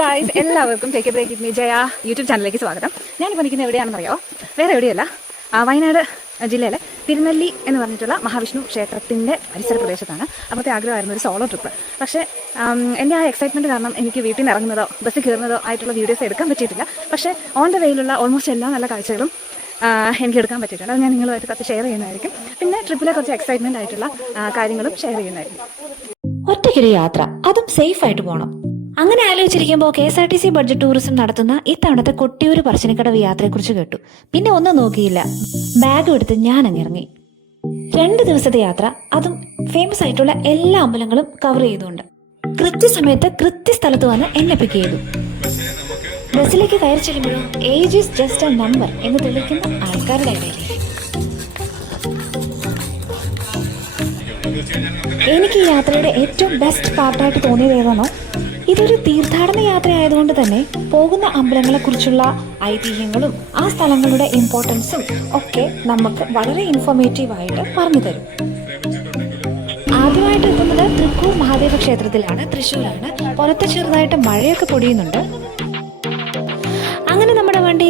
Guys, എല്ലാവർക്കും take a break with me Jaya YouTube ചാനലിലേക്ക് സ്വാഗതം. ഞാനിപ്പോൾ നിൽക്കുന്നത് എവിടെയാണെന്നറിയോ? വേറെ എവിടെയല്ല, വയനാട് ജില്ലയിലെ തിരുനെല്ലി എന്ന് പറഞ്ഞിട്ടുള്ള മഹാവിഷ്ണു ക്ഷേത്രത്തിൻ്റെ പരിസര പ്രദേശത്താണ്. അപ്പോഴത്തെ ആഗ്രഹമായിരുന്നു ഒരു സോളോ ട്രിപ്പ്. പക്ഷേ എൻ്റെ ആ എക്സൈറ്റ്മെൻറ്റ് കാരണം എനിക്ക് വീട്ടിൽ നിന്ന് ഇറങ്ങുന്നതോ ബസ്സിൽ കയറുന്നതോ ആയിട്ടുള്ള വീഡിയോസ് എടുക്കാൻ പറ്റിയിട്ടില്ല. പക്ഷേ ഓൺ ദ വേയിലുള്ള ഓൾമോസ്റ്റ് എല്ലാ നല്ല കാഴ്ചകളും എനിക്ക് എടുക്കാൻ പറ്റിയിട്ടുണ്ട്. അത് ഞാൻ നിങ്ങളുമായിട്ട് കുറച്ച് ഷെയർ ചെയ്യുന്നതായിരിക്കും. പിന്നെ ട്രിപ്പിലെ കുറച്ച് എക്സൈറ്റ്മെൻ്റ് ആയിട്ടുള്ള കാര്യങ്ങളും ഷെയർ ചെയ്യുന്നതായിരിക്കും. ഒറ്റയ്ക്കൊരു യാത്ര, അതും സേഫ് ആയിട്ട് പോകണം. അങ്ങനെ ആലോചിച്ചിരിക്കുമ്പോൾ KSRTC ബഡ്ജറ്റ് ടൂറിസം നടത്തുന്ന ഇത്തവണത്തെ കൊട്ടിയൂർ പറശ്ശിനിക്കടവ് യാത്രയെക്കുറിച്ച് കേട്ടു. പിന്നെ ഒന്നും നോക്കിയില്ല, ബാഗ് എടുത്ത് ഞാൻ അങ്ങിറങ്ങി. 2 ദിവസത്തെ യാത്ര, അതും ഫേമസ് ആയിട്ടുള്ള എല്ലാ അമ്പലങ്ങളും കവർ ചെയ്തുകൊണ്ട് കൃത്യസമയത്ത് കൃത്യസ്ഥലത്ത് വന്ന് എന്നെ പിക്ക് ചെയ്തു. ബസ്സിലേക്ക് കയറി ചെല്ലുമ്പോഴും age is just a number എന്ന് തെളിയിക്കുന്ന ആൾക്കാരുടെ ഇടയിലേക്ക് എനിക്ക് ഈ യാത്രയുടെ ഏറ്റവും ബെസ്റ്റ് പാർട്ടായിട്ട് തോന്നിയത് ഏതാണോ, ഇതൊരു തീർത്ഥാടന യാത്ര ആയതുകൊണ്ട് തന്നെ പോകുന്ന അമ്പലങ്ങളെക്കുറിച്ചുള്ള ഐതിഹ്യങ്ങളും ആ സ്ഥലങ്ങളുടെ ഇമ്പോർട്ടൻസും ഒക്കെ നമുക്ക് വളരെ ഇൻഫോർമേറ്റീവായിട്ട് പറഞ്ഞു തരും. ആദ്യമായിട്ട് എത്തുന്നത് തൃക്കൂർ മഹാദേവ ക്ഷേത്രത്തിലാണ്, തൃശ്ശൂരാണ്. പുറത്ത് ചെറുതായിട്ട് മഴയൊക്കെ പൊടിയുന്നുണ്ട്. അങ്ങനെ നമ്മുടെ വണ്ടി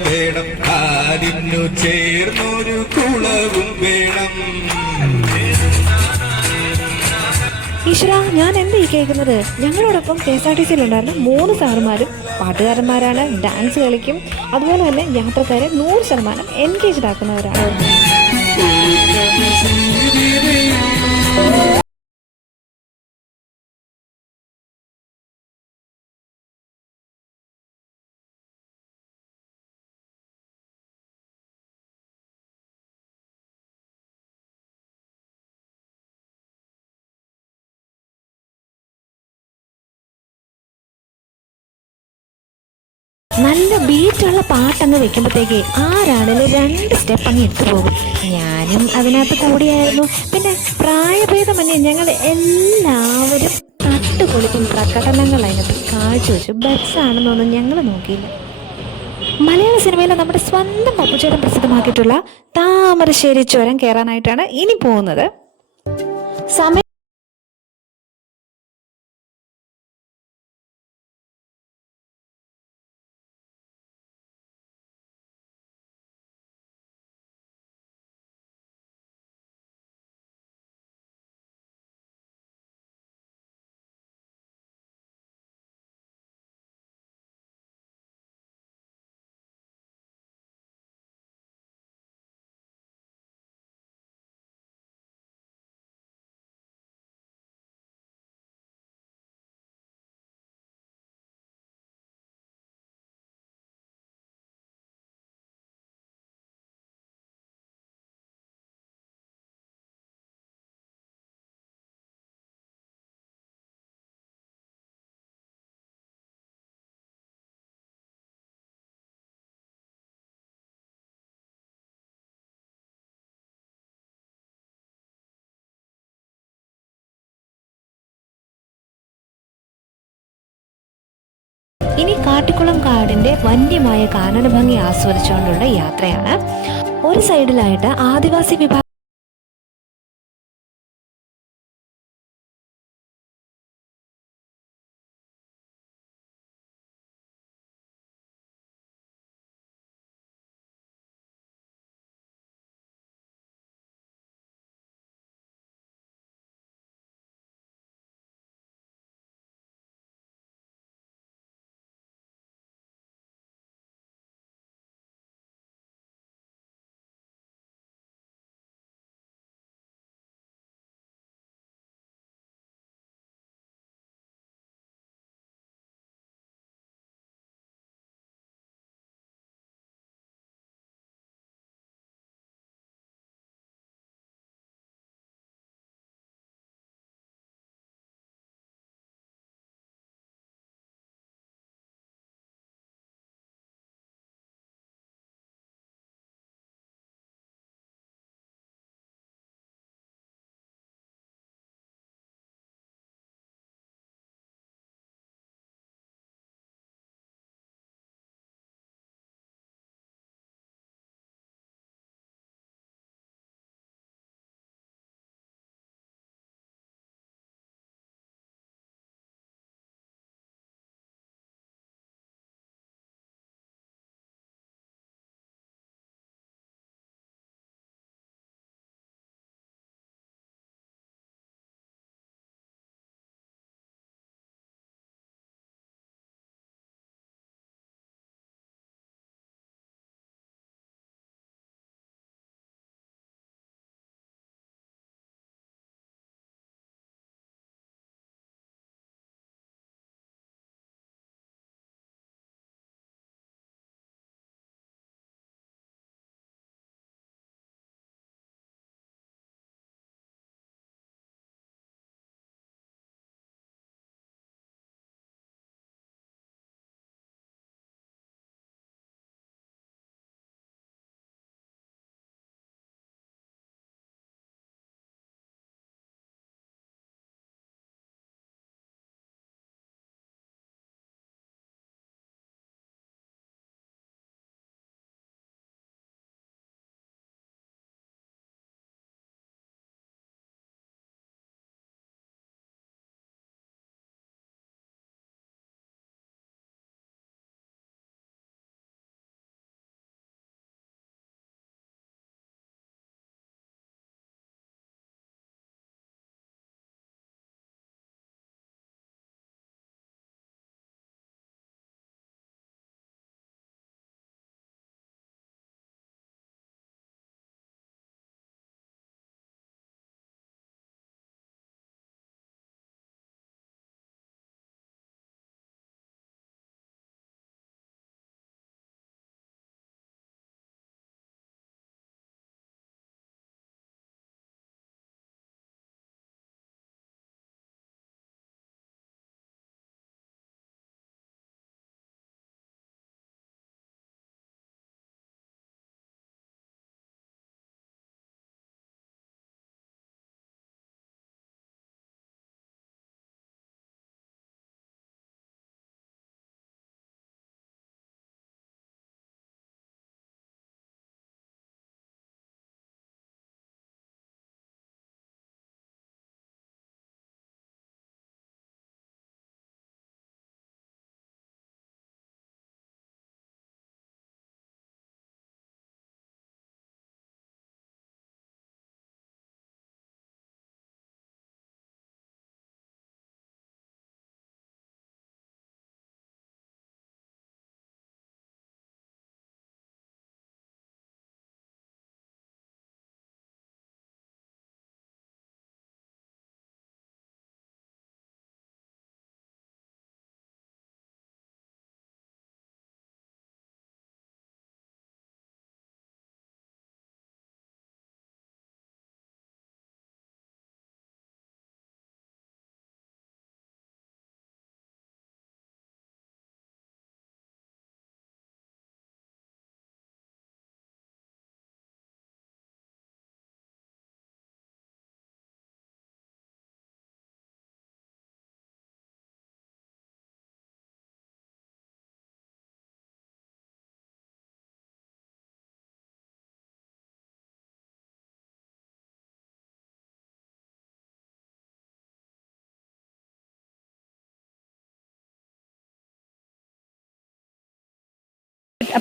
വേണം, കാലിനു ചേർന്നൊരു കുളവും വേണം. ഈശ്വര, ഞാൻ എന്താ ഈ കേൾക്കുന്നത്? ഞങ്ങളോടൊപ്പം KSRTCയിലുണ്ടായിരുന്ന 3 സാറുമാരും പാട്ടുകാരന്മാരാണ്, ഡാൻസ് കളിക്കും, അതുപോലെ തന്നെ യാത്രക്കാരെ 100% എൻഗേജ്ഡ് ആക്കുന്നവരാണ്. നല്ല ബീറ്റുള്ള പാട്ടങ്ങ് വെക്കുമ്പോഴത്തേക്ക് ആരാണേലും 2 സ്റ്റെപ്പ് അങ്ങ് ഇട്ടു പോകും. ഞാനും അതിനകത്ത് കൂടിയായിരുന്നു. പിന്നെ പ്രായഭേദമന്യേ ഞങ്ങൾ എല്ലാവരും തട്ടുപൊളിക്കും പ്രകടനങ്ങൾ അതിനകത്ത് കാഴ്ചവെച്ചു. ബസ്സാണെന്നൊന്നും ഞങ്ങൾ നോക്കിയില്ല. മലയാള സിനിമയിൽ നമ്മുടെ സ്വന്തം പപ്പുചേട്ടൻ പ്രസിദ്ധമാക്കിയിട്ടുള്ള താമരശ്ശേരി ചുരം കയറാനായിട്ടാണ് ഇനി പോകുന്നത്. സമയം ഇനി കാട്ടിക്കുളം കാടിന്റെ വന്യമായ കാനന ഭംഗി ആസ്വദിച്ചുകൊണ്ടുള്ള യാത്രയാണ്. ഒരു സൈഡിലായിട്ട് ആദിവാസി വിഭാഗം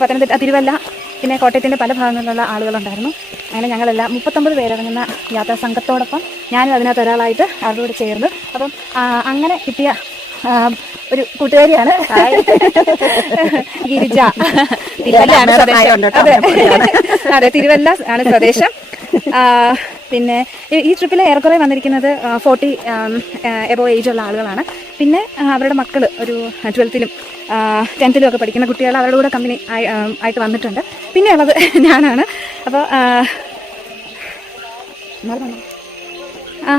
പത്തനംതിട്ട, തിരുവല്ല, പിന്നെ കോട്ടയത്തിൻ്റെ പല ഭാഗങ്ങളിലുള്ള ആളുകളുണ്ടായിരുന്നു. അങ്ങനെ ഞങ്ങളെല്ലാം 39 പേരടങ്ങുന്ന യാത്രാ സംഘത്തോടൊപ്പം ഞാനും അതിനകത്ത് ഒരാളായിട്ട് അവരുടെ കൂടെ ചേർന്ന്. അപ്പം അങ്ങനെ കിട്ടിയ ഒരു കൂട്ടുകാരിയാണ് ഗിരിജ. തിരുവല്ലയാണ് സ്വദേശം. അതെ, തിരുവല്ല ആണ് സ്വദേശം. പിന്നെ ഈ ട്രിപ്പിൽ ഏറെക്കുറെ വന്നിരിക്കുന്നത് 40 എബോ ഏജ് ഉള്ള ആളുകളാണ്. പിന്നെ അവരുടെ മക്കൾ ഒരു 12th-ലും 10th-ലും ഒക്കെ പഠിക്കുന്ന കുട്ടികൾ അവരുടെ കൂടെ കമ്പനി ആയിട്ട് വന്നിട്ടുണ്ട്. പിന്നെ ഉള്ളത് ഞാനാണ്. അപ്പോൾ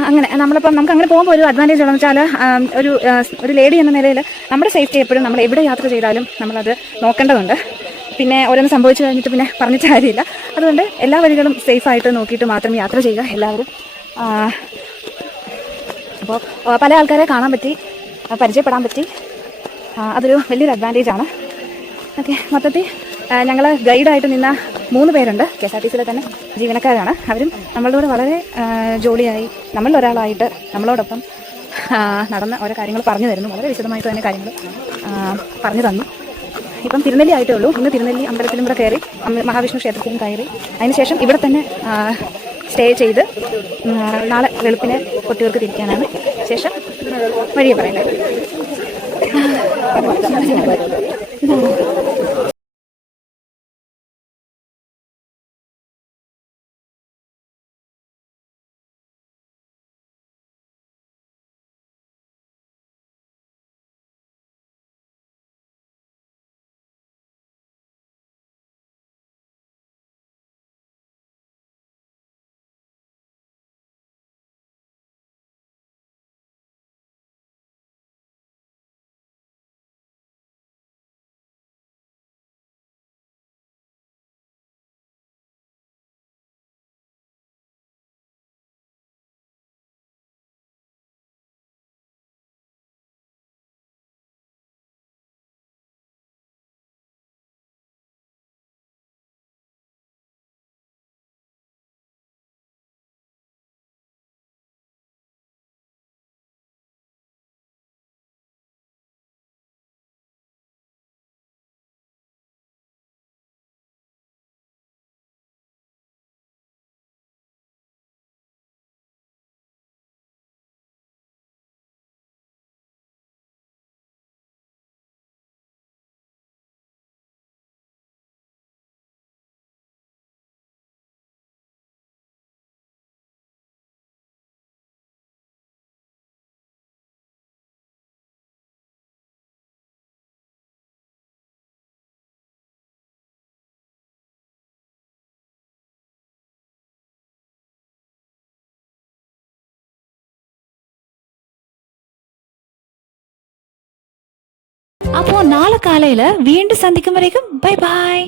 അങ്ങനെ നമുക്ക് അങ്ങനെ പോകുമ്പോൾ ഒരു അഡ്വാൻറ്റേജ് ഉള്ളതെന്ന് വെച്ചാൽ ഒരു ലേഡി എന്ന നിലയിൽ നമ്മുടെ സേഫ്റ്റി എപ്പോഴും നമ്മൾ എവിടെ യാത്ര ചെയ്താലും നമ്മളത് നോക്കേണ്ടതുണ്ട്. പിന്നെ ഓരോന്ന് സംഭവിച്ചു കഴിഞ്ഞിട്ട് പിന്നെ പറഞ്ഞിട്ട് കാര്യമില്ല. അതുകൊണ്ട് എല്ലാ വഴികളും സേഫായിട്ട് നോക്കിയിട്ട് മാത്രം യാത്ര ചെയ്യുക എല്ലാവരും. അപ്പോൾ പല ആൾക്കാരെ കാണാൻ പറ്റി, പരിചയപ്പെടാൻ പറ്റി. അതൊരു വലിയൊരു അഡ്വാൻറ്റേജാണ്. ഓക്കെ, മൊത്തത്തിൽ ഞങ്ങൾ ഗൈഡായിട്ട് നിന്ന 3 പേരുണ്ട്. KSRTCയിലെ തന്നെ ജീവനക്കാരാണ്. അവരും നമ്മളുടെ കൂടെ വളരെ ജോളിയായി നമ്മളിലൊരാളായിട്ട് നമ്മളോടൊപ്പം നടന്ന ഓരോ കാര്യങ്ങൾ പറഞ്ഞു തരുന്നു. വളരെ വിശദമായിട്ട് തന്നെ കാര്യങ്ങൾ പറഞ്ഞു തന്നു. ഇപ്പം തിരുനെല്ലി ആയിട്ടേ ഉള്ളൂ. ഇന്ന് തിരുനെല്ലി അമ്പലത്തിലും കൂടെ കയറി, മഹാവിഷ്ണു ക്ഷേത്രത്തിലും കയറി, അതിനുശേഷം ഇവിടെ തന്നെ സ്റ്റേ ചെയ്ത് നാളെ വെളുപ്പിനെ കൊട്ടിയൂർക്ക് തിരിക്കാനാണ്. ശേഷം വഴിയെ പറയുന്നത്. അപ്പോൾ നാളെ കാലയിൽ വീണ്ടും സന്ധിക്കും വരേക്കും ബൈ ബൈ.